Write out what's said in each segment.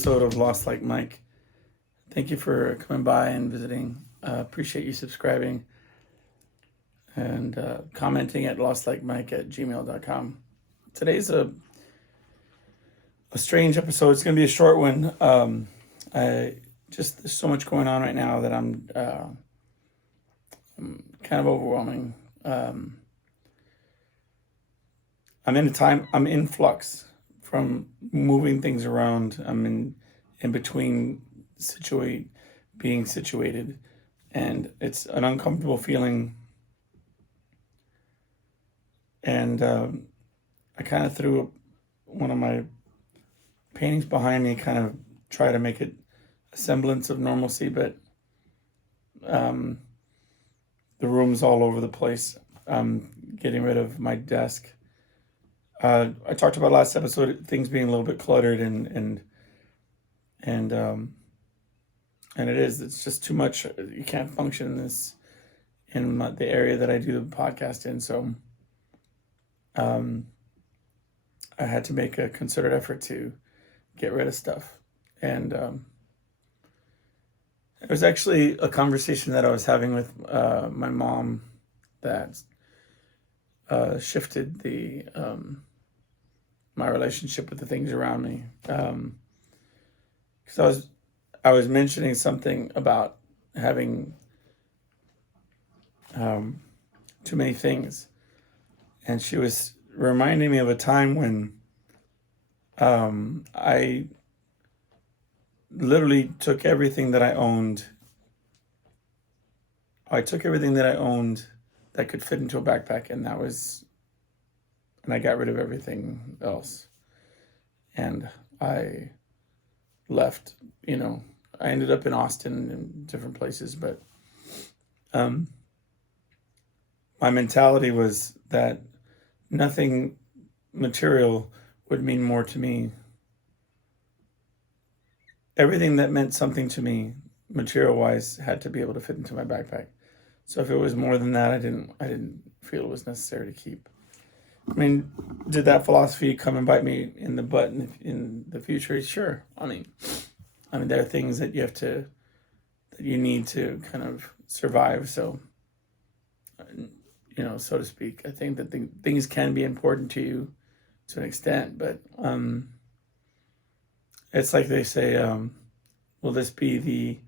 episode of Lost Like Mike. Thank you for coming by and visiting. Appreciate you subscribing and commenting at lostlikemike@gmail.com. Today's a strange episode. It's going to be a short one. There's so much going on right now that I'm kind of overwhelming. I'm in flux from moving things around. I'm in between being situated, and it's an uncomfortable feeling. And I kind of threw one of my paintings behind me, kind of try to make it a semblance of normalcy, but the room's all over the place. I'm getting rid of my desk. I talked about last episode things being a little bit cluttered, and it's just too much. You can't function in the area that I do the podcast in. So I had to make a concerted effort to get rid of stuff. And it was actually a conversation that I was having with my mom that shifted my relationship with the things around me. Because I was mentioning something about having too many things, and she was reminding me of a time when I literally took everything that I owned. I took everything that I owned that could fit into a backpack, and I got rid of everything else. And I left, I ended up in Austin and different places, but my mentality was that nothing material would mean more to me. Everything that meant something to me, material-wise, had to be able to fit into my backpack. So if it was more than that, I didn't feel it was necessary to keep. I mean, did that philosophy come and bite me in the butt in the future? Sure. I mean, there are things that you need to kind of survive. So, so to speak, I think that things can be important to you to an extent, but it's like they say, will this be the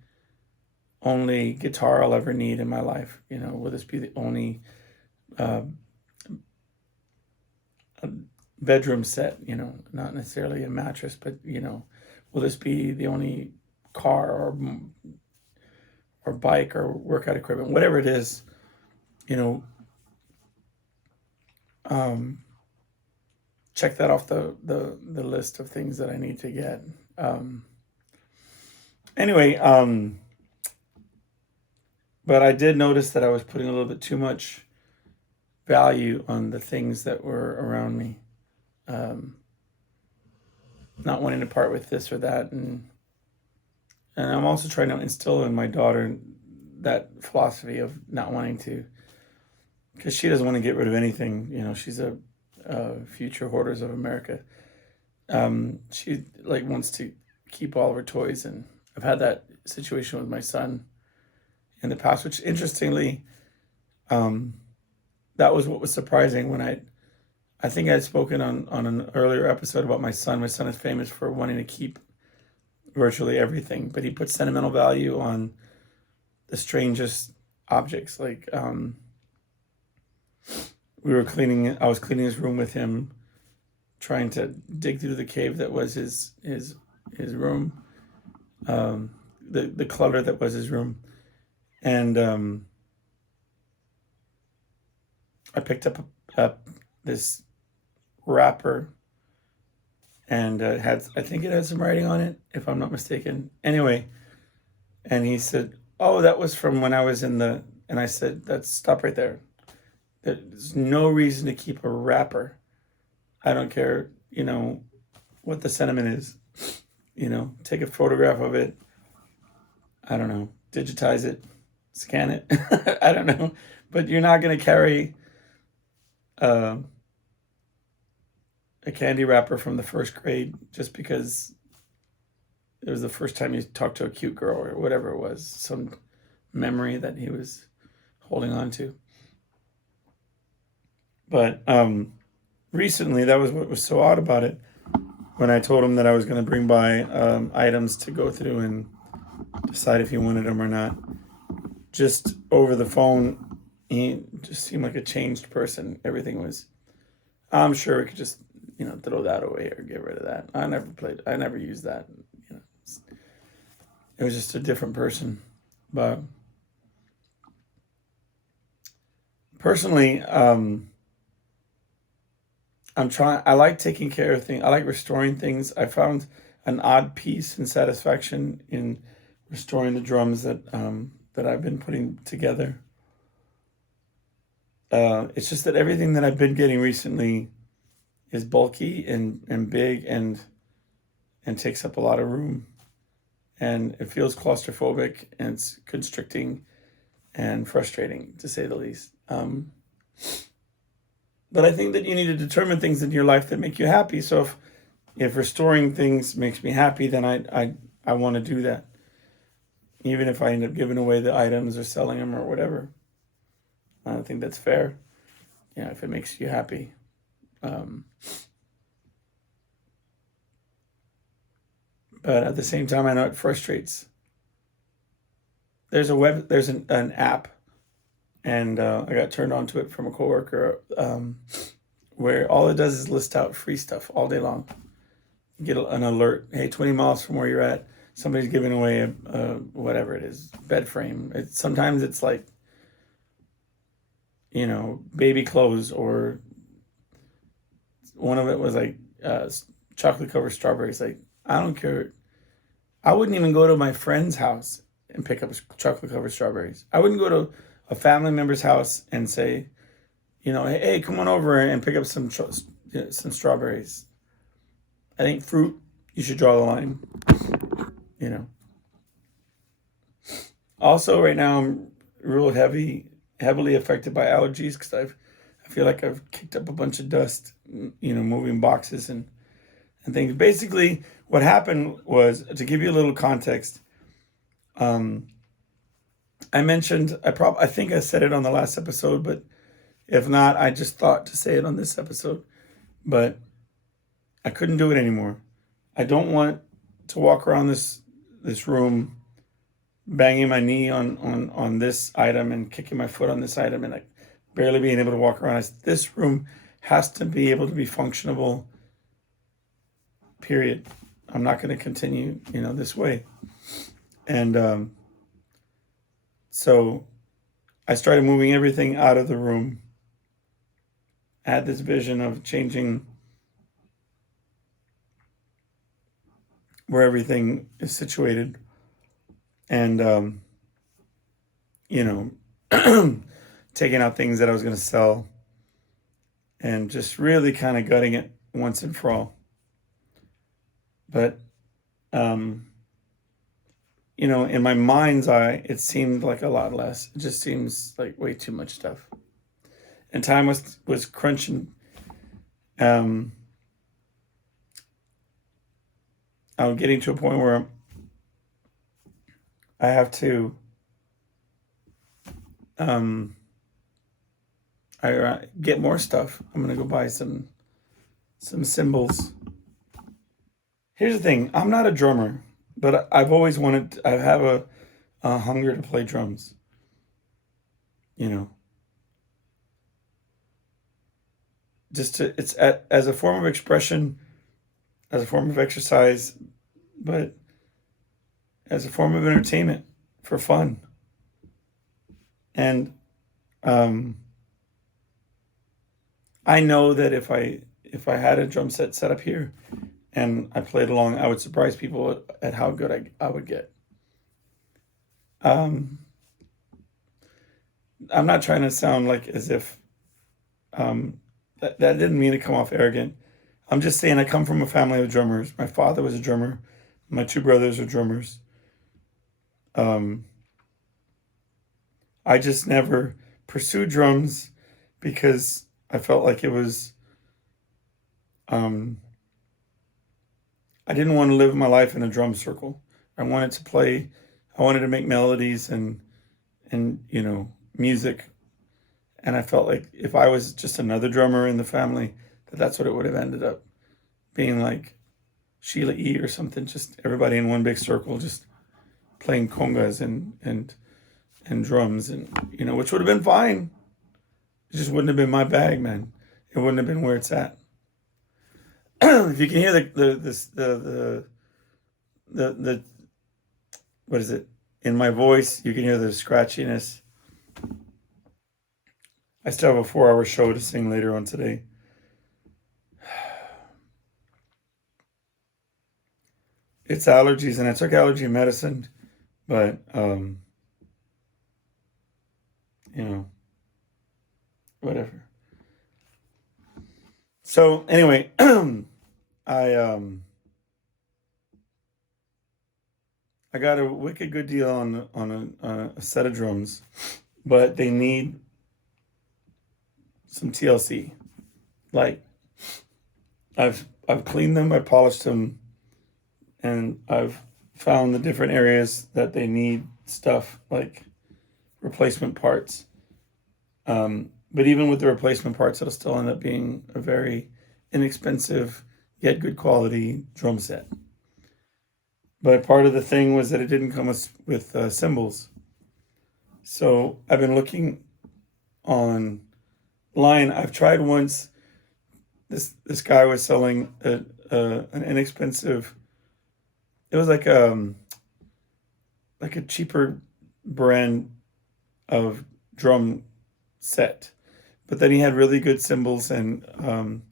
only guitar I'll ever need in my life? Will this be the only bedroom set, not necessarily a mattress, but, will this be the only car or bike or workout equipment, whatever it is, check that off the list of things that I need to get. Anyway, but I did notice that I was putting a little bit too much value on the things that were around me. Not wanting to part with this or that, and I'm also trying to instill in my daughter that philosophy of not wanting to, because she doesn't want to get rid of anything. She's a Future Hoarders of America. She wants to keep all of her toys, and I've had that situation with my son in the past, which interestingly, that was what was surprising when I think I had spoken on an earlier episode about my son. My son is famous for wanting to keep virtually everything, but he puts sentimental value on the strangest objects. Like I was cleaning his room with him, trying to dig through the cave that was his room, the clutter that was his room, and I picked up this wrapper, and I think it had some writing on it, if I'm not mistaken. Anyway, and he said, "Oh, that was from when I was in the," and I said, "Stop right there. There's no reason to keep a wrapper. I don't care, what the sentiment is. Take a photograph of it. I don't know, digitize it, scan it. I don't know, but you're not going to carry a candy wrapper from the first grade just because it was the first time he talked to a cute girl or whatever it was, some memory that he was holding on to. But recently, that was what was so odd about it. When I told him that I was going to bring by items to go through and decide if he wanted them or not, just over the phone, he just seemed like a changed person. Everything was, I'm sure we could just, throw that away or get rid of that. I never used that. It was just a different person. But personally, I like taking care of things. I like restoring things. I found an odd peace and satisfaction in restoring the drums that I've been putting together. It's just that everything that I've been getting recently is bulky and big and takes up a lot of room. And it feels claustrophobic and it's constricting and frustrating, to say the least. But I think that you need to determine things in your life that make you happy. So if restoring things makes me happy, then I want to do that. Even if I end up giving away the items or selling them or whatever. I don't think that's fair. If it makes you happy. But at the same time, I know it frustrates. There's an app, and I got turned on to it from a coworker, where all it does is list out free stuff all day long. You get an alert, hey, 20 miles from where you're at, somebody's giving away a whatever it is, bed frame. Sometimes it's like, baby clothes, or one of it was like chocolate covered strawberries. Like, I don't care. I wouldn't even go to my friend's house and pick up chocolate covered strawberries. I wouldn't go to a family member's house and say, hey, come on over and pick up some strawberries. I think fruit, you should draw the line. Also, right now I'm real heavily affected by allergies because I feel like I've kicked up a bunch of dust, moving boxes and things. Basically, what happened was, to give you a little context, I mentioned, I think I said it on the last episode, but if not, I just thought to say it on this episode. But I couldn't do it anymore. I don't want to walk around this room banging my knee on this item and kicking my foot on this item and like barely being able to walk around. This room has to be able to be functionable, period. I'm not going to continue, this way. And so I started moving everything out of the room. I had this vision of changing where everything is situated. And, taking out things that I was going to sell and just really kind of gutting it once and for all. But, in my mind's eye, it seemed like a lot less. It just seems like way too much stuff. And time was crunching. I'm getting to a point where I have to I get more stuff. I'm gonna go buy some cymbals. Here's the thing: I'm not a drummer, but I've always wanted. I have a hunger to play drums. It's as a form of expression, as a form of exercise, but as a form of entertainment for fun. And I know that if I had a drum set up here and I played along, I would surprise people at how good I would get. I'm not trying to sound like as if that didn't mean to come off arrogant. I'm just saying I come from a family of drummers. My father was a drummer. My two brothers are drummers. I just never pursued drums because I felt like it was I didn't want to live my life in a drum circle. I wanted to play, I wanted to make melodies and music. And I felt like if I was just another drummer in the family, that's what it would have ended up being, like Sheila E. or something, just everybody in one big circle, just playing congas and drums, and which would have been fine. It just wouldn't have been my bag, man. It wouldn't have been where it's at. If you can hear the what is it in my voice, you can hear the scratchiness. I still have a 4-hour show to sing later on today. It's allergies, and I took allergy medicine, but whatever. So anyway, I got a wicked good deal on a set of drums, but they need some TLC. Like I've cleaned them, I polished them, and I've found the different areas that they need stuff like replacement parts. But even with the replacement parts, it'll still end up being a very inexpensive yet good quality drum set. But part of the thing was that it didn't come with cymbals. So I've been looking online. I've tried once. This guy was selling an inexpensive. It was like a cheaper brand of drum set, but then he had really good cymbals and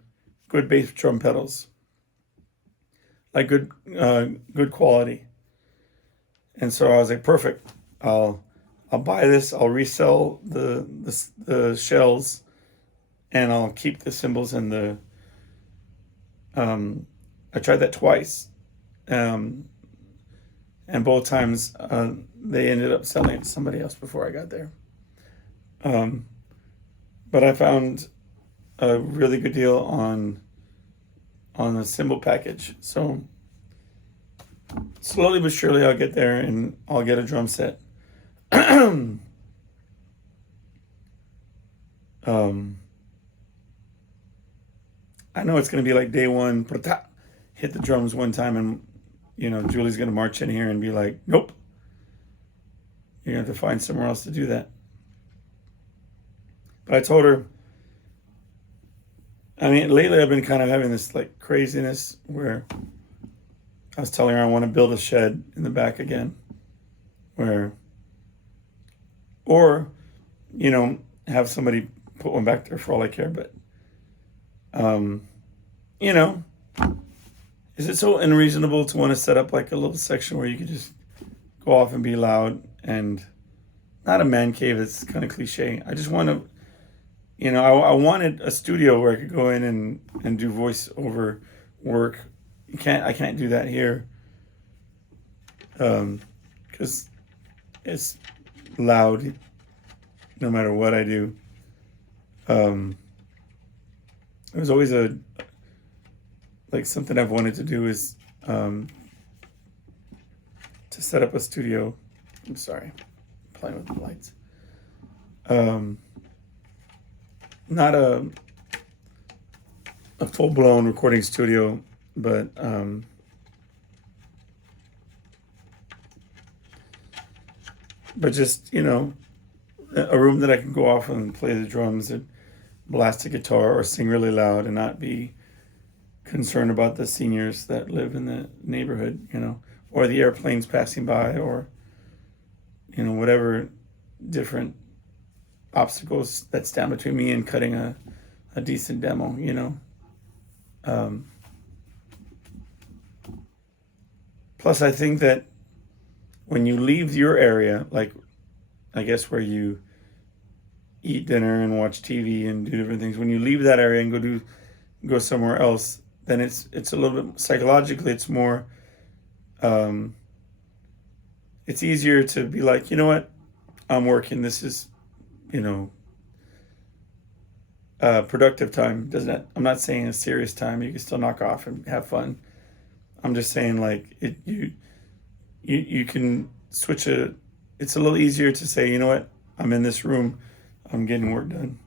good bass drum pedals, like good quality. And so I was like, perfect. I'll buy this. I'll resell the shells, and I'll keep the cymbals and the. I tried that twice, and both times they ended up selling it to somebody else before I got there. But I found a really good deal on a cymbal package. So slowly but surely I'll get there and I'll get a drum set. I know it's going to be like day one, hit the drums one time, and Julie's going to march in here and be like, nope, you're going to have to find somewhere else to do that. But I told her, I mean, lately I've been kind of having this like craziness where I was telling her I want to build a shed in the back again, or have somebody put one back there for all I care. But is it so unreasonable to want to set up like a little section where you could just go off and be loud, and not a man cave? It's kind of cliche. I just want to, I wanted a studio where I could go in and do voiceover work. I can't do that here, because it's loud no matter what I do. It was always something I've wanted to do is to set up a studio. I'm sorry, I'm playing with the lights. Not a full-blown recording studio, but just a room that I can go off and play the drums and blast a guitar or sing really loud and not be concerned about the seniors that live in the neighborhood, or the airplanes passing by, or whatever different obstacles that stand between me and cutting a decent demo. Plus I think that when you leave your area, like I guess where you eat dinner and watch TV and do different things, when you leave that area and go somewhere else, then it's a little bit psychologically, it's more it's easier to be like, you know what, I'm working, this is productive time. I'm not saying a serious time. You can still knock off and have fun. I'm just saying, like, you can switch a. It's a little easier to say, you know what, I'm in this room, I'm getting work done.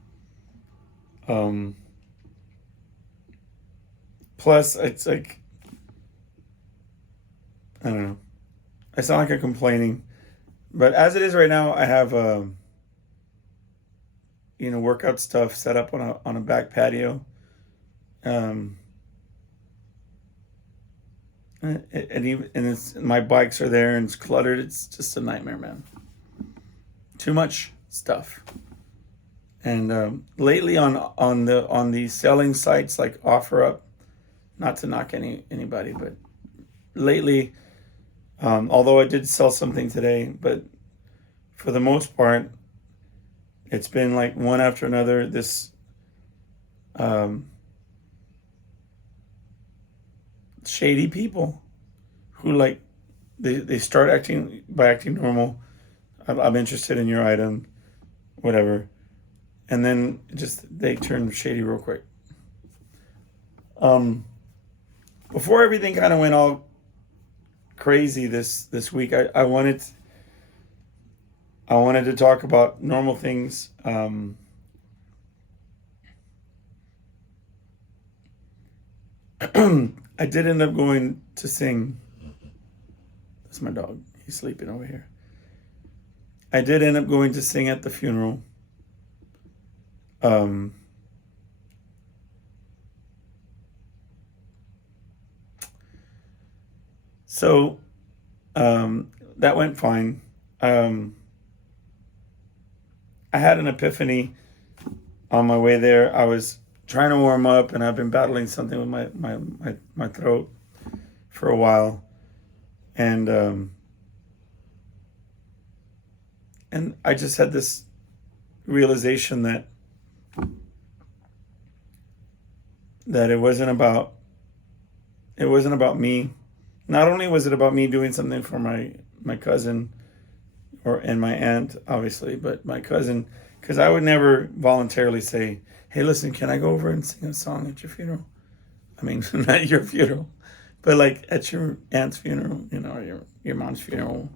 Um, Plus, it's like, I don't know. I sound like I'm complaining, but as it is right now, I have workout stuff set up on a back patio. Um, and it's my bikes are there and it's cluttered. It's just a nightmare, man. Too much stuff. And lately on the selling sites like OfferUp, not to knock anybody, but lately, although I did sell something today, but for the most part, it's been like one after another. This um, shady people who like they start acting normal. I'm interested in your item, whatever, and then just they turn shady real quick. Um, Before everything kind of went all crazy this week, I wanted to talk about normal things. I did end up going to sing. That's my dog. He's sleeping over here. I did end up going to sing at the funeral. Um, so that went fine. Um, I had an epiphany on my way there. I was trying to warm up, and I've been battling something with my throat for a while, and I just had this realization that it wasn't about me. Not only was it about me doing something for my cousin and my aunt, obviously, but my cousin, because I would never voluntarily say, "Hey, listen, can I go over and sing a song at your funeral?" I mean, not your funeral, but like at your aunt's funeral, or your mom's funeral.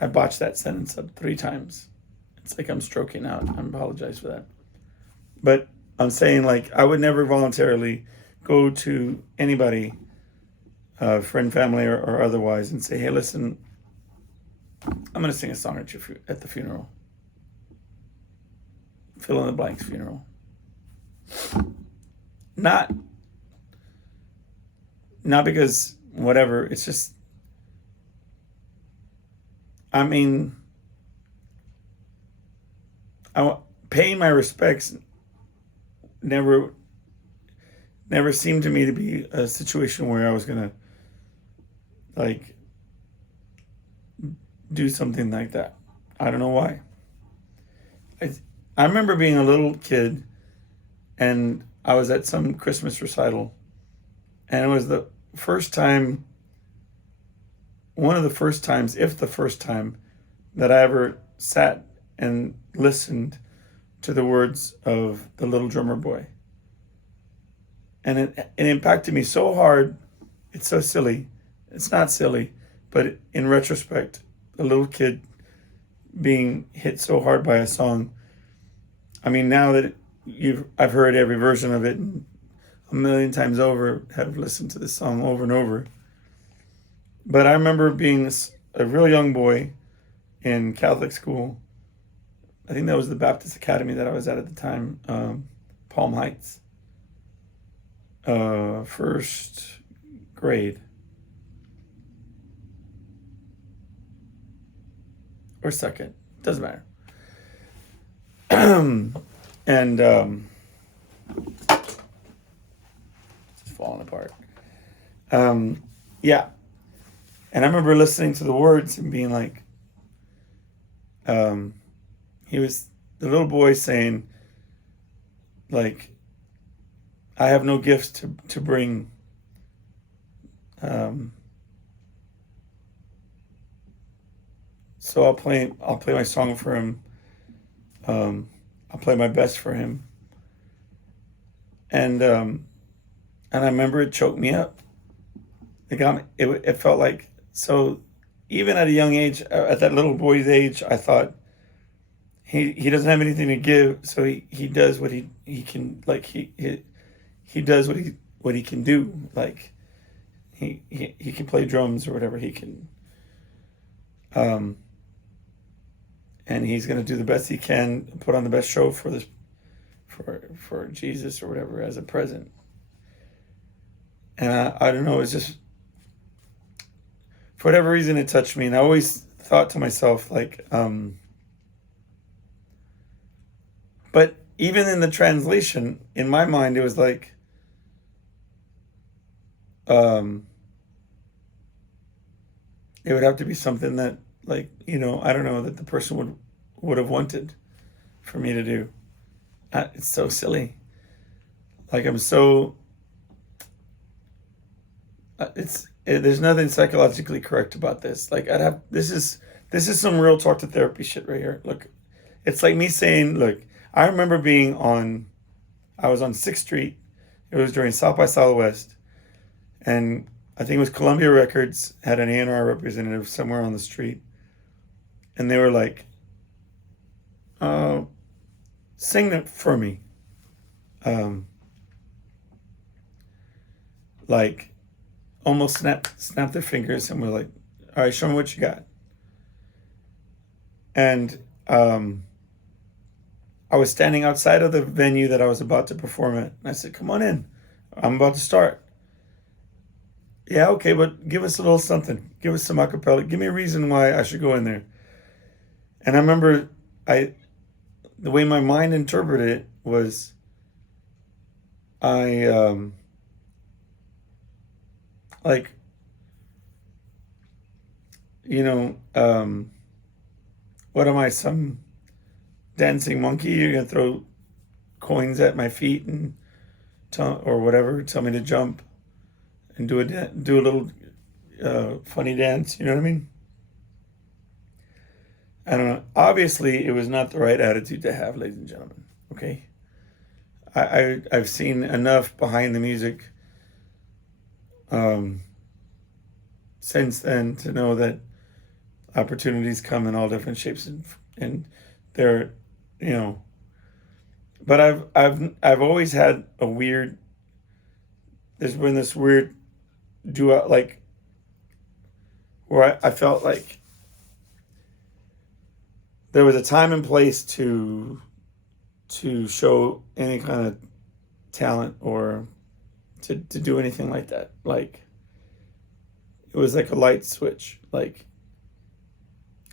I botched that sentence up 3 times. It's like I'm stroking out. I apologize for that. But I'm saying, like, I would never voluntarily go to anybody, friend, family, or otherwise, and say, "Hey, listen, I'm going to sing a song at the funeral." Fill in the blanks funeral. Not because whatever. It's just, I mean, paying my respects never seemed to me to be a situation where I was gonna like do something like that. I don't know why. I remember being a little kid, and I was at some Christmas recital, and it was the first time, one of the first times, if the first time, that I ever sat and listened to the words of The Little Drummer Boy. And it impacted me so hard. It's so silly. It's not silly, but in retrospect, a little kid being hit so hard by a song. I mean, now that I've heard every version of it and a million times over, have listened to this song over and over. But I remember being a real young boy in Catholic school. I think that was the Baptist Academy that I was at the time, Palm Heights. First grade. Or second. Doesn't matter. And it's falling apart. Yeah. And I remember listening to the words and being like, he was the little boy saying, like, I have no gifts to bring. So I'll play my song for him. I'll play my best for him. And I remember it choked me up. It got me. It felt like so. Even at a young age, at that little boy's age, I thought he doesn't have anything to give, so he does what he can. Like he does what he can do. Like he can play drums or whatever he can. Um, and he's gonna do the best he can, put on the best show for this for Jesus or whatever as a present. And I don't know. It's just for whatever reason it touched me, and I always thought to myself like, but even in the translation, in my mind, it was like, um, it would have to be something that like I don't know that the person would have wanted for me to do. It's so silly. Like I'm so there's nothing psychologically correct about this. Like I'd have this is some real talk to therapy shit right here. Look, it's like me saying, look, I remember I was on 6th Street. It was during South by Southwest, and I think it was Columbia Records had an A&R representative somewhere on the street, and they were like, uh, "Sing it for me," um, like almost snap their fingers, and we're like, "All right, show me what you got." And I was standing outside of the venue that I was about to perform at, and I said, "Come on in, I'm about to start." Yeah, okay, but give us a little something. Give us some acapella. Give me a reason why I should go in there. And I remember I the way my mind interpreted it was I like you know what am I, some dancing monkey? You're gonna throw coins at my feet and or whatever, tell me to jump and do a little funny dance. You know what I mean? I don't know. Obviously, it was not the right attitude to have, ladies and gentlemen. Okay, I've seen enough behind the music um, since then to know that opportunities come in all different shapes and they're you know. But I've always had a weird. There's been this weird duo like where I felt like there was a time and place to show any kind of talent or to do anything like that. Like it was like a light switch. Like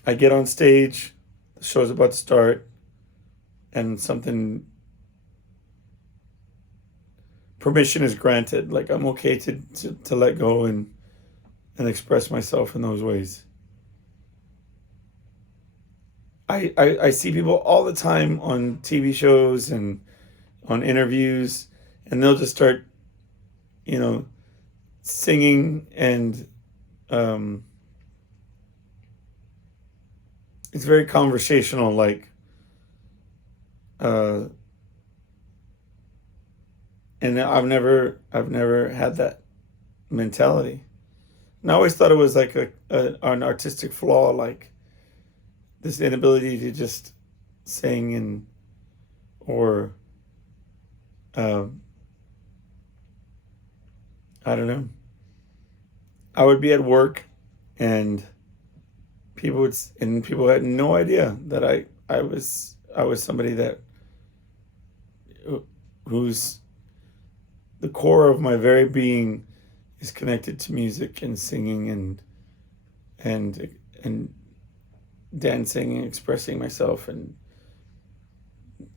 I get on stage, the show's about to start, and something permission is granted. Like I'm okay to let go and express myself in those ways. I see people all the time on TV shows and on interviews, and they'll just start, you know, singing, and um, it's very conversational. Like, uh, and I've never had that mentality. And I always thought it was like an artistic flaw, like this inability to just sing and or um, I don't know. I would be at work and people had no idea that I was somebody that whose the core of my very being is connected to music and singing and dancing and expressing myself, and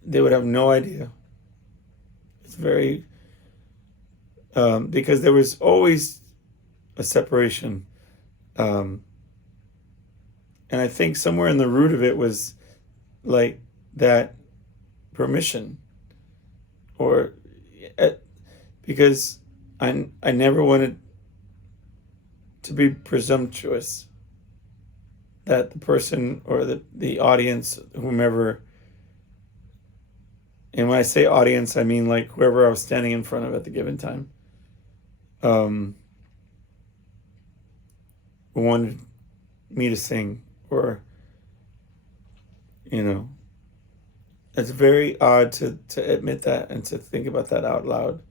they would have no idea. It's very because there was always a separation, um, and I think somewhere in the root of it was like that permission or uh, because I never wanted to be presumptuous that the person or the audience, whomever, and when I say audience, I mean like whoever I was standing in front of at the given time, um, wanted me to sing, or, you know, it's very odd to admit that and to think about that out loud,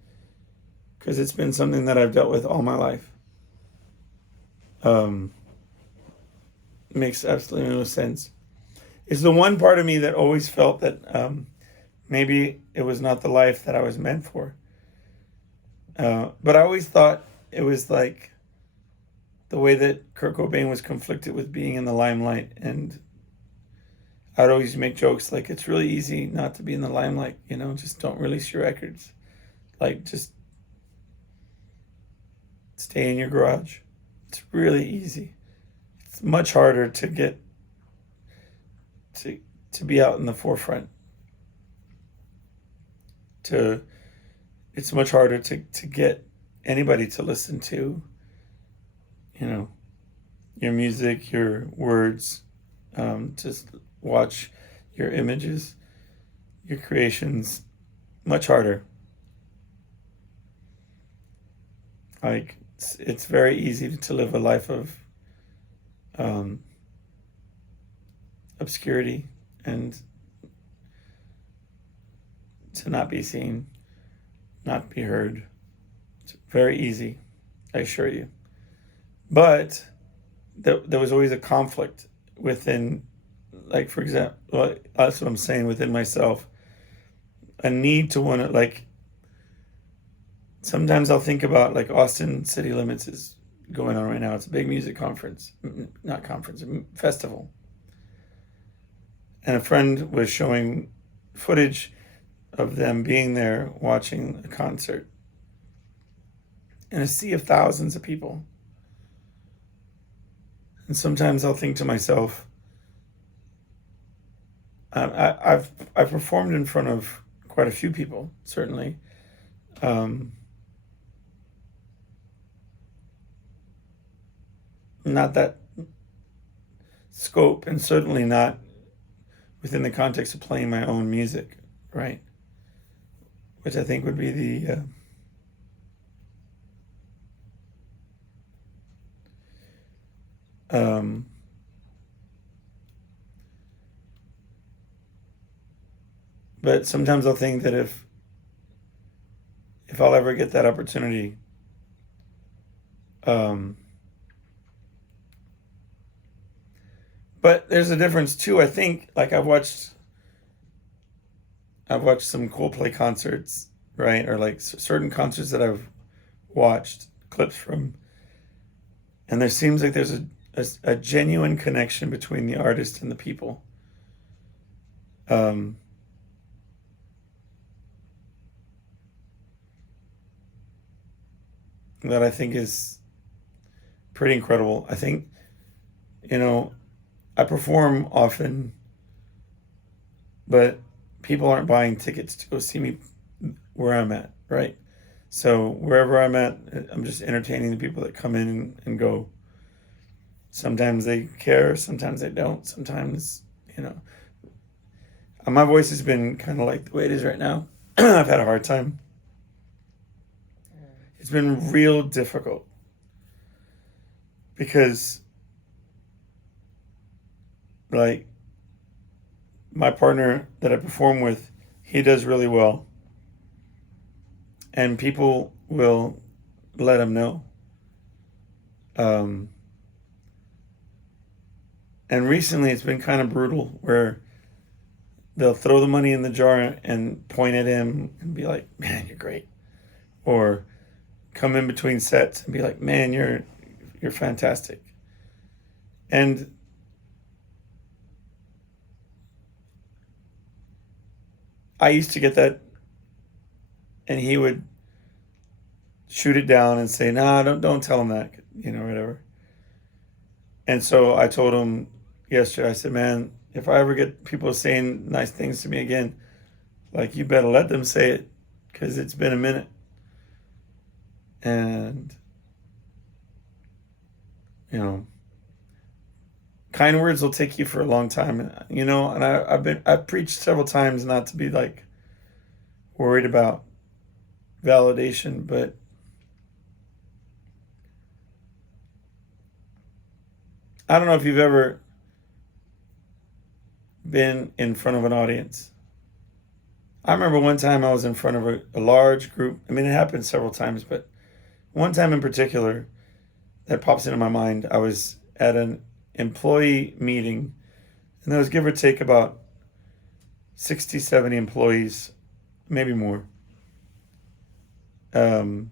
because it's been something that I've dealt with all my life. Um, Makes absolutely no sense. It's the one part of me that always felt that maybe it was not the life that I was meant for. But I always thought it was like the way that Kurt Cobain was conflicted with being in the limelight. And I'd always make jokes like, it's really easy not to be in the limelight, just don't release your records. Like, just stay in your garage. It's really easy. It's much harder to get to be out in the forefront. It's much harder to get anybody to listen to, your music, your words, just watch your images, your creations. Much harder. Like, it's very easy to live a life of obscurity and to not be seen, not be heard. It's very easy, I assure you. But there was always a conflict within, like, for example, well, that's what I'm saying, within myself, a need to want to, like, sometimes I'll think about, like, Austin City Limits is going on right now. It's a big music conference, not conference, festival. And a friend was showing footage of them being there watching a concert in a sea of thousands of people. And sometimes I'll think to myself, I've performed in front of quite a few people, certainly. Not that scope, and certainly not within the context of playing my own music, right? Which I think would be the but sometimes I'll think that if I'll ever get that opportunity, but there's a difference too. I think, like, I've watched some Coldplay concerts, right? Or like certain concerts that I've watched clips from, and there seems like there's a genuine connection between the artist and the people. That I think is pretty incredible. I think, I perform often, but people aren't buying tickets to go see me where I'm at, right? So wherever I'm at, I'm just entertaining the people that come in and go. Sometimes they care, sometimes they don't. Sometimes, my voice has been kind of like the way it is right now. I've had a hard time. It's been real difficult because, like, my partner that I perform with, he does really well. And people will let him know. And recently it's been kind of brutal, where they'll throw the money in the jar and point at him and be like, man, you're great. Or come in between sets and be like, man, you're fantastic. And I used to get that, and he would shoot it down and say, nah, don't tell him that, whatever. And so I told him yesterday, I said, man, if I ever get people saying nice things to me again, like, you better let them say it, because it's been a minute. And, kind words will take you for a long time, and I've preached several times not to be, like, worried about validation, but I don't know if you've ever been in front of an audience. I remember one time I was in front of a large group. I mean, it happened several times, but one time in particular that pops into my mind. I was at an employee meeting, and there was give or take about 60, 70 employees, maybe more. Um,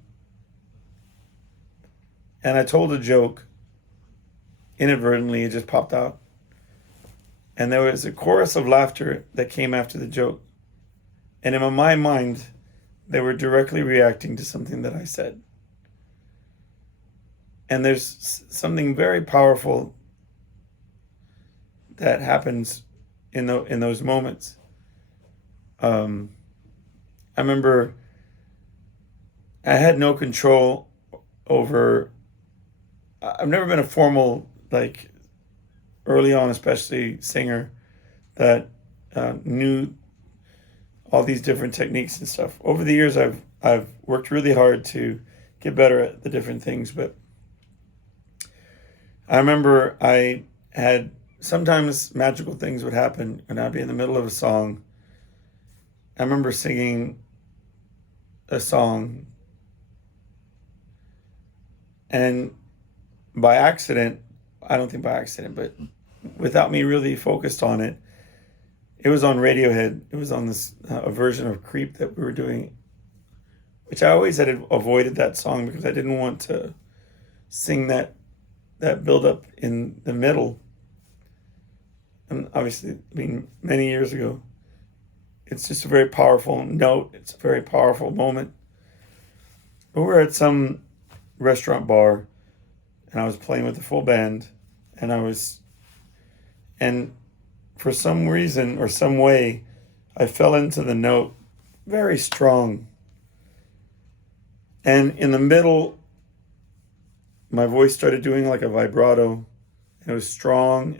and I told a joke inadvertently, it just popped out. And there was a chorus of laughter that came after the joke. And in my mind, they were directly reacting to something that I said. And there's something very powerful that happens in those moments. I remember I had no control over. I've never been a formal, like, early on, especially singer that knew all these different techniques and stuff. Over the years, I've worked really hard to get better at the different things, but I remember I had sometimes magical things would happen, and I'd be in the middle of a song. I remember singing a song, and by accident, I don't think by accident, but without me really focused on it, it was on Radiohead. It was on this a version of Creep that we were doing, which I always had avoided that song because I didn't want to sing that build up in the middle. And obviously, I mean, many years ago, it's just a very powerful note. It's a very powerful moment. But we're at some restaurant bar, and I was playing with the full band, and for some reason or some way, I fell into the note very strong. And in the middle, my voice started doing like a vibrato. It was strong,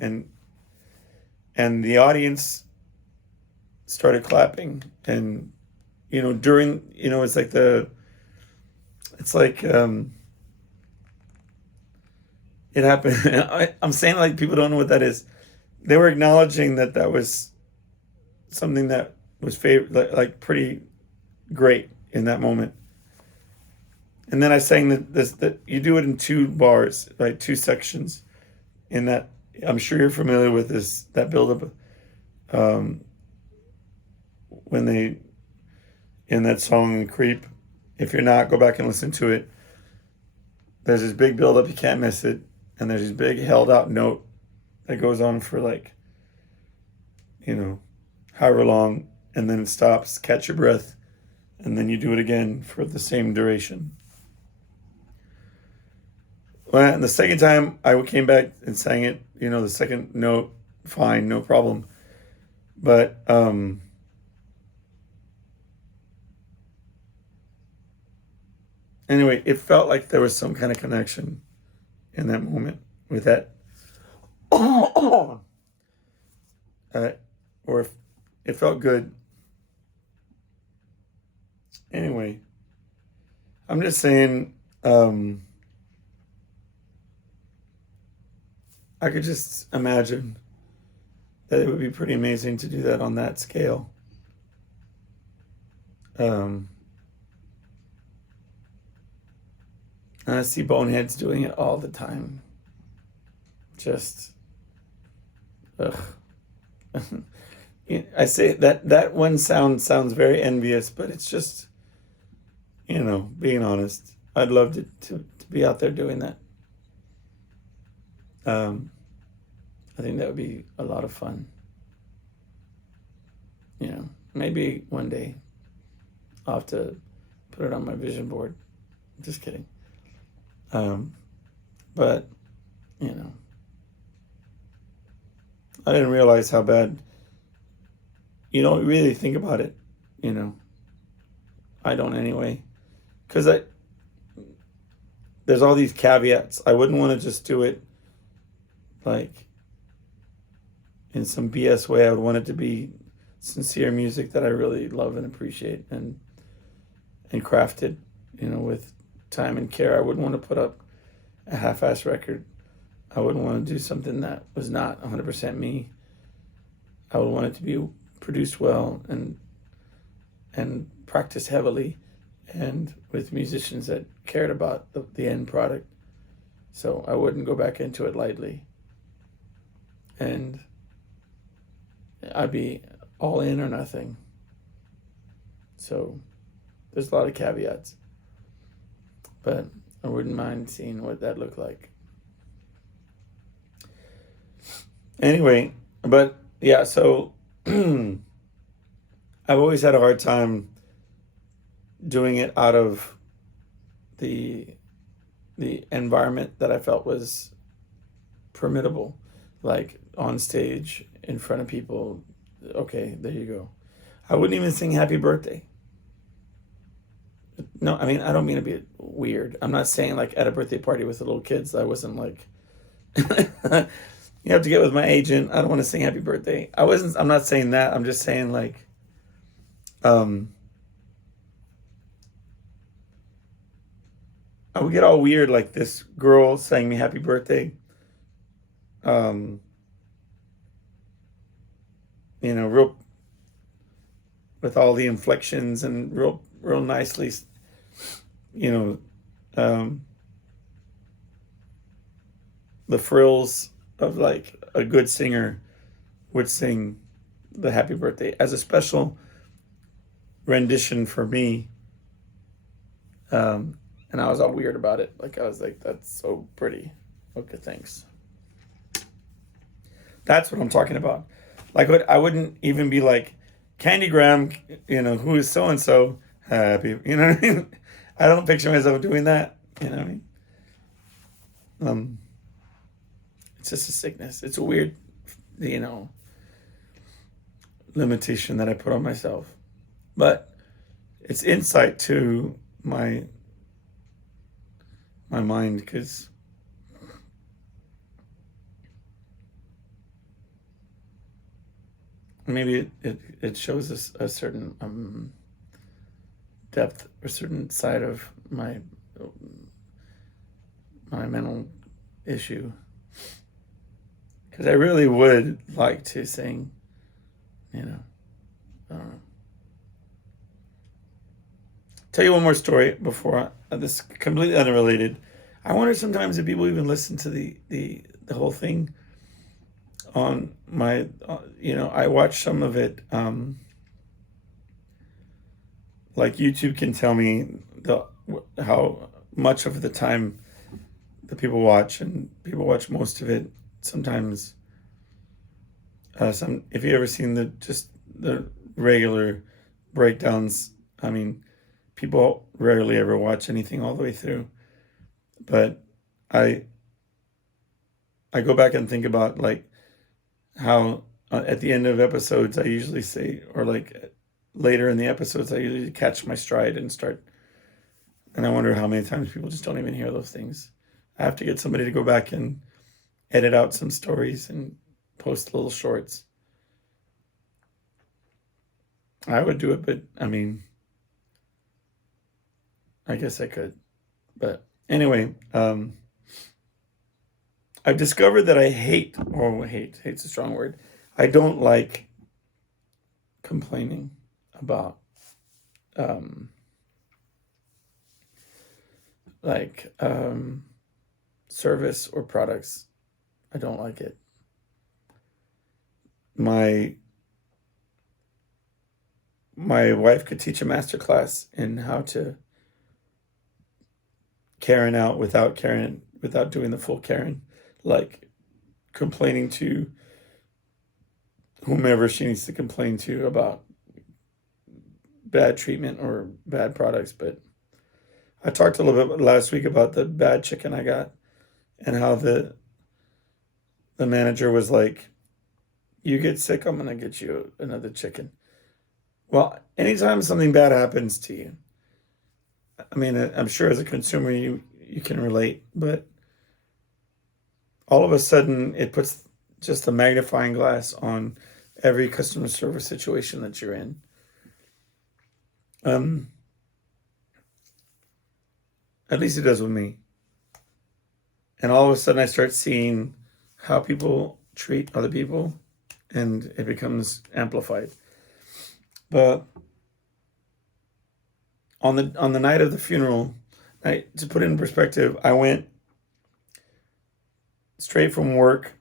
and the audience started clapping. And during it's like it happened. I'm saying, like, people don't know what that is. They were acknowledging that was something that was like pretty great in that moment. And then I sang that you do it in two bars, right? Two sections. In that, I'm sure you're familiar with that buildup. When they in that song Creep. If you're not, go back and listen to it. There's this big buildup, you can't miss it, and there's this big held out note that goes on for like, however long, and then it stops, catch your breath, and then you do it again for the same duration. Well, and the second time I came back and sang it, the second note, fine, no problem. But anyway, it felt like there was some kind of connection in that moment with that. Or if it felt good. Anyway, I'm just saying, I could just imagine that it would be pretty amazing to do that on that scale. And I see boneheads doing it all the time. Just, ugh. I say that one sounds very envious, but it's just, being honest. I'd love to be out there doing that. I think that would be a lot of fun. Maybe one day I'll have to put it on my vision board. Just kidding. But, I didn't realize how bad, you don't really think about it, I don't anyway. Because there's all these caveats. I wouldn't want to just do it like in some BS way. I would want it to be sincere music that I really love and appreciate and crafted, with time and care. I wouldn't want to put up a half-ass record. I wouldn't want to do something that was not 100% me. I would want it to be produced well and practiced heavily and with musicians that cared about the end product. So I wouldn't go back into it lightly. And I'd be all in or nothing. So there's a lot of caveats. But I wouldn't mind seeing what that looked like. Anyway, but yeah, so I've always had a hard time doing it out of the environment that I felt was permittable, like on stage in front of people. Okay, there you go. I wouldn't even sing happy birthday. No, I mean, I don't mean to be weird. I'm not saying like at a birthday party with the little kids. I wasn't like, you have to get with my agent. I don't want to sing happy birthday. I'm not saying that. I'm just saying like, I would get all weird like this girl sang me happy birthday. Um, real with all the inflections and real nicely, you know, the frills of like a good singer would sing the happy birthday as a special rendition for me. And I was all weird about it. Like I was like, that's so pretty. Okay, thanks. That's what I'm talking about. Like I wouldn't even be like, Candy Graham, who is so and so happy. You know what I mean? I don't picture myself doing that. You know what I mean? It's just a sickness. It's a weird, limitation that I put on myself. But it's insight to my mind, because maybe it shows us a certain depth or certain side of my mental issue, because I really would like to sing, I don't know. Tell you one more story before this completely unrelated. I wonder sometimes if people even listen to the whole thing on my, I watch some of it. Like YouTube can tell me how much of the time the people watch, and people watch most of it. Sometimes, if you ever seen the regular breakdowns, I mean, people rarely ever watch anything all the way through. But I go back and think about like how at the end of episodes I usually say, or like later in the episodes I usually catch my stride and start. And I wonder how many times people just don't even hear those things. I have to get somebody to go back and edit out some stories and post little shorts. I would do it, but I mean, I guess I could. But anyway, I've discovered that I hate's a strong word. I don't like complaining about like service or products. I don't like it. My wife could teach a master class in how to Karen out without doing the full Karen, like complaining to whomever she needs to complain to about bad treatment or bad products. But I talked a little bit last week about the bad chicken I got, and how the manager was like, you get sick, I'm gonna get you another chicken. Well, anytime something bad happens to you, I mean, I'm sure as a consumer you can relate, but all of a sudden it puts just a magnifying glass on every customer service situation that you're in. At least it does with me. And all of a sudden I start seeing how people treat other people, and it becomes amplified. But on the night of the funeral, to put it in perspective, I went straight from work.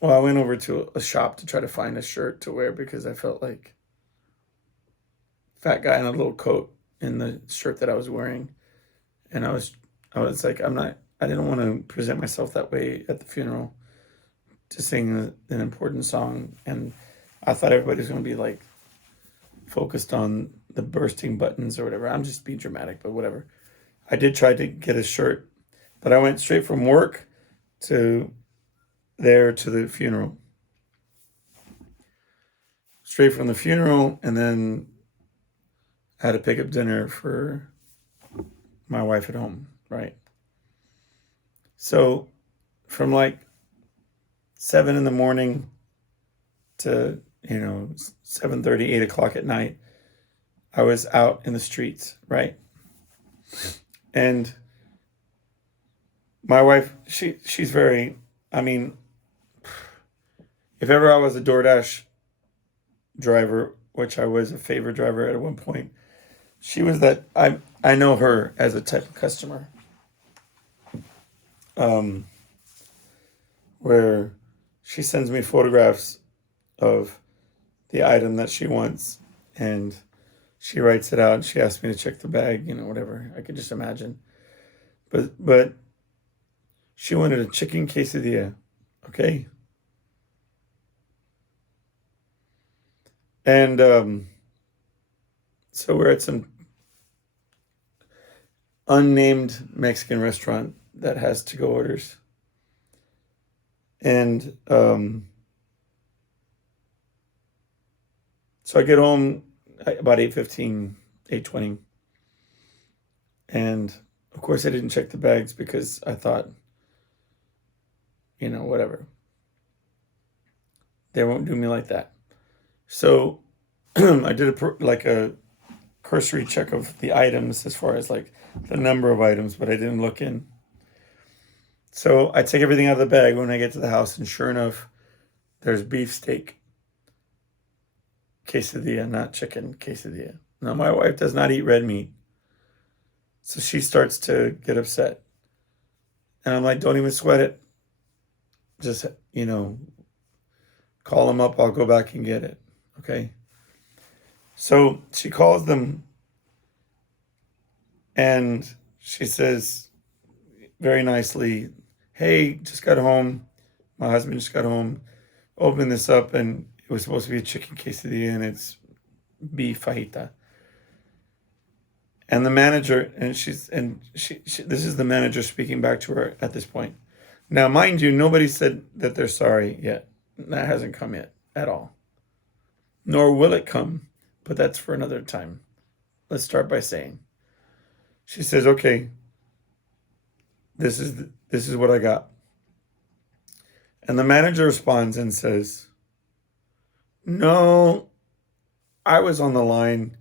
Well, I went over to a shop to try to find a shirt to wear because I felt like fat guy in a little coat in the shirt that I was wearing. And I was like, I didn't want to present myself that way at the funeral to sing an important song. And I thought everybody was going to be like focused on the bursting buttons or whatever. I'm just being dramatic, but whatever. I did try to get a shirt, but I went straight from work to there to the funeral. Straight from the funeral, and then I had to pick up dinner for my wife at home, right? So from like 7 in the morning to 7:30, 8 o'clock at night, I was out in the streets, right? And my wife, she's very, I mean, if ever I was a DoorDash driver, which I was a favor driver at one point, she was that. I know her as a type of customer, um, where she sends me photographs of the item that she wants, and she writes it out, and she asks me to check the bag, whatever. I could just imagine. But she wanted a chicken quesadilla, okay? And so we're at some unnamed Mexican restaurant that has to-go orders. And so I get home about 8:15, 8:20. And of course I didn't check the bags because I thought, whatever. They won't do me like that. So I did a cursory check of the items as far as like the number of items, but I didn't look in. So I take everything out of the bag when I get to the house, and sure enough, there's beefsteak quesadilla, not chicken quesadilla. Now, my wife does not eat red meat, so she starts to get upset. And I'm like, don't even sweat it. Just, call them up. I'll go back and get it. Okay. So she calls them, and she says very nicely, hey, just got home. My husband just got home. Open this up, and it was supposed to be a chicken quesadilla, and it's beef fajita. And the manager, and she this is the manager speaking back to her at this point. Now, mind you, nobody said that they're sorry yet. That hasn't come yet at all. Nor will it come, but that's for another time. Let's start by saying, she says, okay, this is what I got. And the manager responds and says, no, I was on the line.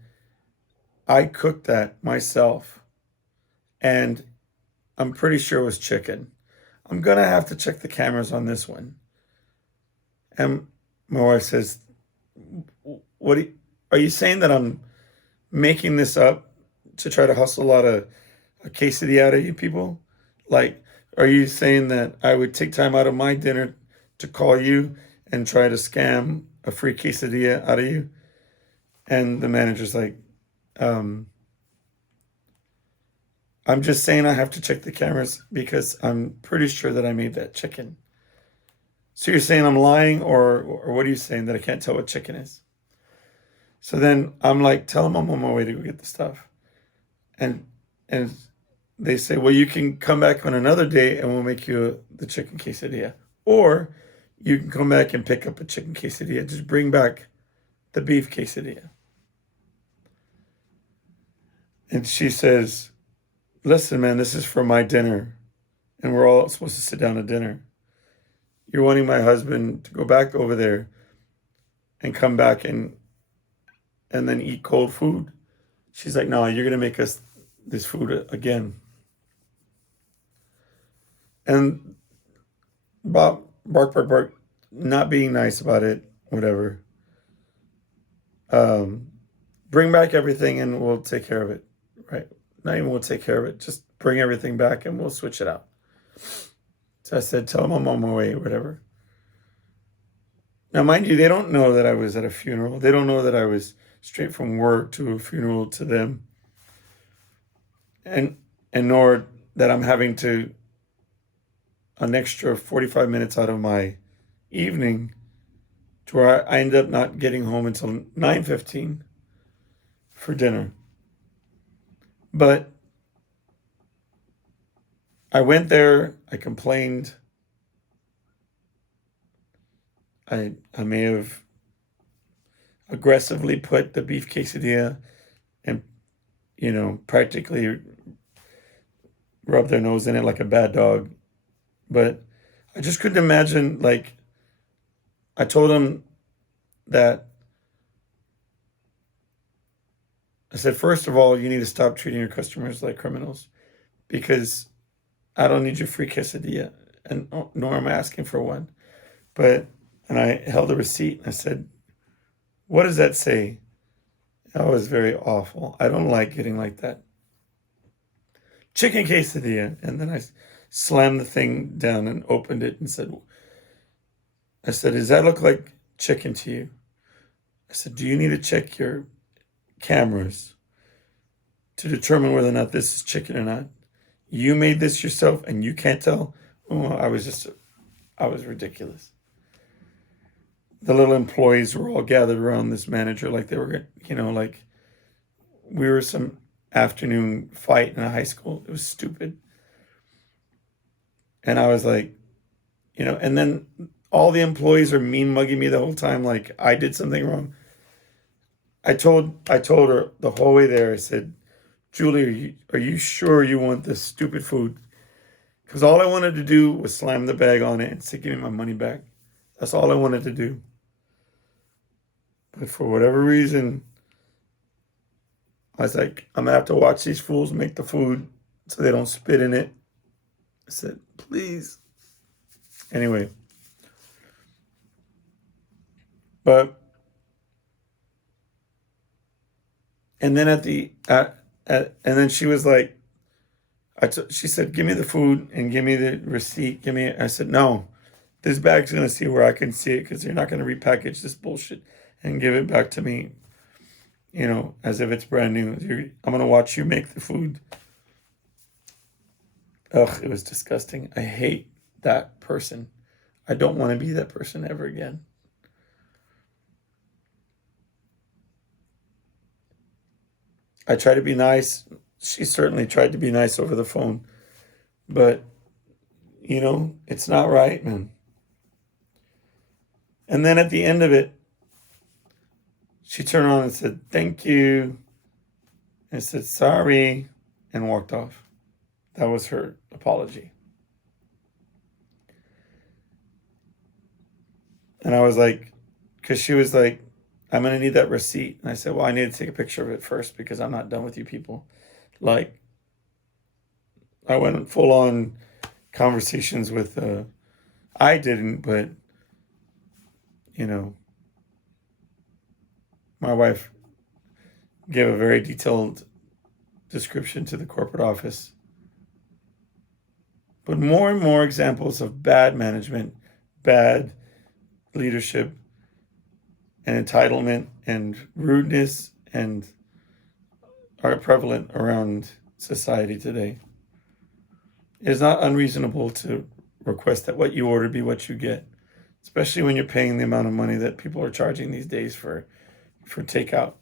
I cooked that myself, and I'm pretty sure it was chicken. I'm going to have to check the cameras on this one. And my wife says, are you saying that I'm making this up to try to hustle a quesadilla out of you people? Like, are you saying that I would take time out of my dinner to call you and try to scam a free quesadilla out of you? And the manager's like, I'm just saying I have to check the cameras because I'm pretty sure that I made that chicken. So you're saying I'm lying, or what are you saying, that I can't tell what chicken is? So then I'm like, tell them I'm on my way to go get the stuff. And they say, well, you can come back on another day and we'll make you the chicken quesadilla. Or you can come back and pick up a chicken quesadilla. Just bring back the beef quesadilla. And she says, listen, man, this is for my dinner. And we're all supposed to sit down to dinner. You're wanting my husband to go back over there and come back and then eat cold food? She's like, no, you're going to make us this food again. And Bob, bark, bark, bark, not being nice about it, whatever. Um, bring back everything and we'll take care of it, right? Not even we'll take care of it, just bring everything back and we'll switch it out. So I said, tell them I'm on my way, whatever. Now, mind you, they don't know that I was at a funeral. They don't know that I was straight from work to a funeral to them, and nor that I'm having to an extra 45 minutes out of my evening to where I end up not getting home until 9:15 for dinner. But I went there, I complained. I may have aggressively put the beef quesadilla and, practically rubbed their nose in it like a bad dog. But I just couldn't imagine, like, I told them that, I said, first of all, you need to stop treating your customers like criminals because I don't need your free quesadilla, and nor am I asking for one. But, and I held a receipt and I said, what does that say? That was very awful. I don't like getting like that. Chicken quesadilla. And then I slammed the thing down and opened it and I said, does that look like chicken to you? I said, do you need to check your cameras to determine whether or not this is chicken or not? You made this yourself and you can't tell? Oh, I was ridiculous. The little employees were all gathered around this manager like they were, like we were some afternoon fight in a high school. It was stupid. And I was like, and then all the employees are mean mugging me the whole time like I did something wrong. I told her the whole way there, I said, Julie, are you sure you want this stupid food? Because all I wanted to do was slam the bag on it and say, give me my money back. That's all I wanted to do. But for whatever reason, I was like, I'm gonna have to watch these fools make the food so they don't spit in it. I said, please. Anyway, but and then and then she was like, she said, give me the food and give me the receipt. Give me. I said, no, this bag's gonna see where I can see it because you're not gonna repackage this bullshit and give it back to me, as if it's brand new. I'm gonna watch you make the food. Ugh, it was disgusting. I hate that person. I don't want to be that person ever again. I try to be nice. She certainly tried to be nice over the phone, but it's not right, man. And then at the end of it, she turned around and said, thank you. And said, sorry, and walked off. That was her apology. And I was like, because she was like, I'm going to need that receipt. And I said, well, I need to take a picture of it first because I'm not done with you people. Like, I went full on conversations with, I didn't, but, my wife gave a very detailed description to the corporate office. But more and more examples of bad management, bad leadership, and entitlement and rudeness and are prevalent around society today. It is not unreasonable to request that what you order be what you get, especially when you're paying the amount of money that people are charging these days for takeout.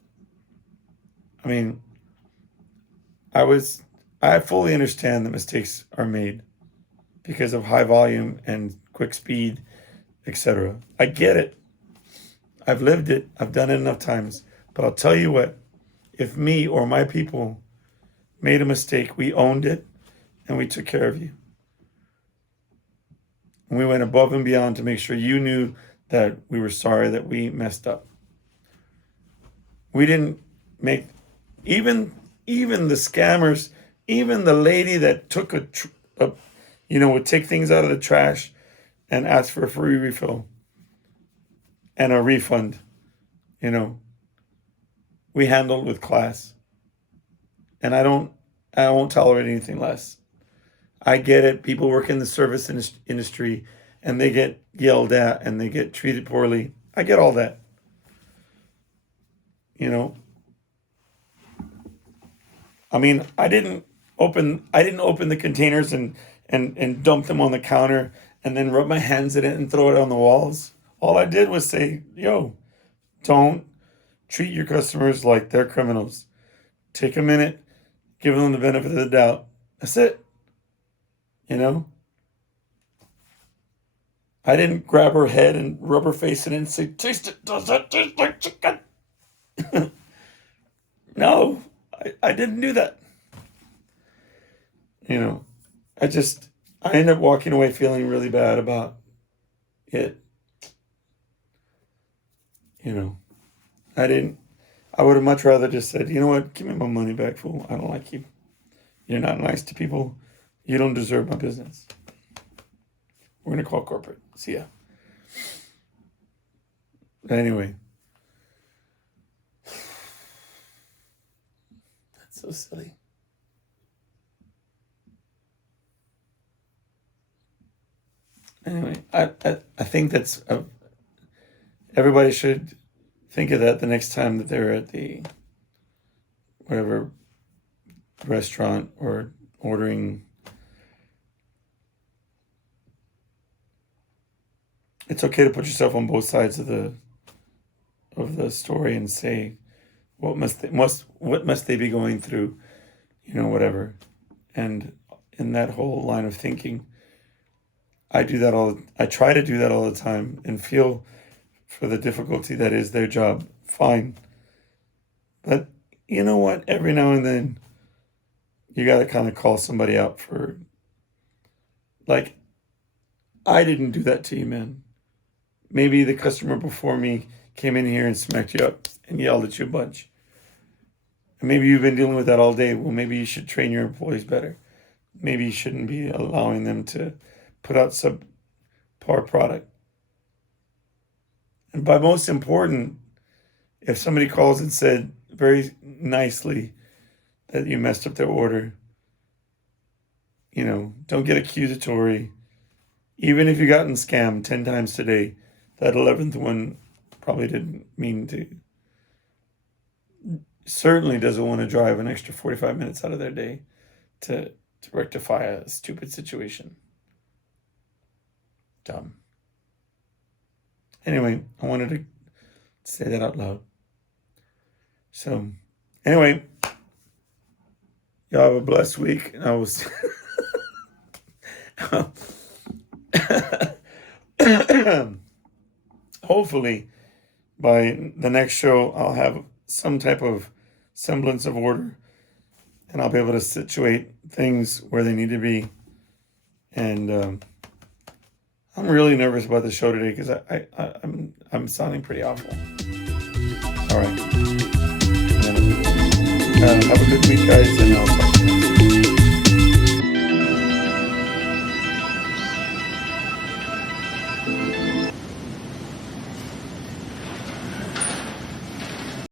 I mean, I fully understand that mistakes are made because of high volume and quick speed, etc. I get it. I've lived it. I've done it enough times. But I'll tell you what, if me or my people made a mistake, we owned it and we took care of you. And we went above and beyond to make sure you knew that we were sorry that we messed up. We didn't make even the scammers, even the lady that took a would take things out of the trash and ask for a free refill and a refund. You know, we handled with class, and I won't tolerate anything less. I get it. People work in the service industry and they get yelled at and they get treated poorly. I get all that. You know, I mean, I didn't open the containers and dump them on the counter and then rub my hands in it and throw it on the walls. All I did was say, yo, don't treat your customers like they're criminals. Take a minute, give them the benefit of the doubt. That's it. You know, I didn't grab her head and rub her face in it and say, taste it. Does that taste like chicken? No, I didn't do that. You know, I ended up walking away feeling really bad about it. You know, I didn't, I would have much rather just said, you know what, give me my money back, fool. I don't like you. You're not nice to people. You don't deserve my business. We're going to call corporate. See ya. But anyway, that's so silly. Anyway, I think everybody should think of that the next time that they're at the whatever restaurant or ordering. It's okay to put yourself on both sides of the story and say what must they be going through, whatever. And in that whole line of thinking, I try to do that all the time and feel for the difficulty that is their job. Fine. But you know what? Every now and then you got to kind of call somebody out for, like, I didn't do that to you, man. Maybe the customer before me came in here and smacked you up and yelled at you a bunch. And maybe you've been dealing with that all day. Well, maybe you should train your employees better. Maybe you shouldn't be allowing them to put out subpar product. And by most important, if somebody calls and said very nicely that you messed up their order, don't get accusatory. Even if you gotten scammed 10 times today, that 11th one probably didn't mean to. Certainly doesn't want to drive an extra 45 minutes out of their day to rectify a stupid situation. Dumb. Anyway, I wanted to say that out loud. So, anyway, y'all have a blessed week. And I was hopefully by the next show I'll have some type of semblance of order and I'll be able to situate things where they need to be. And I'm really nervous about the show today because I'm sounding pretty awful. All right. Have a good week, guys, and I'll talk to you.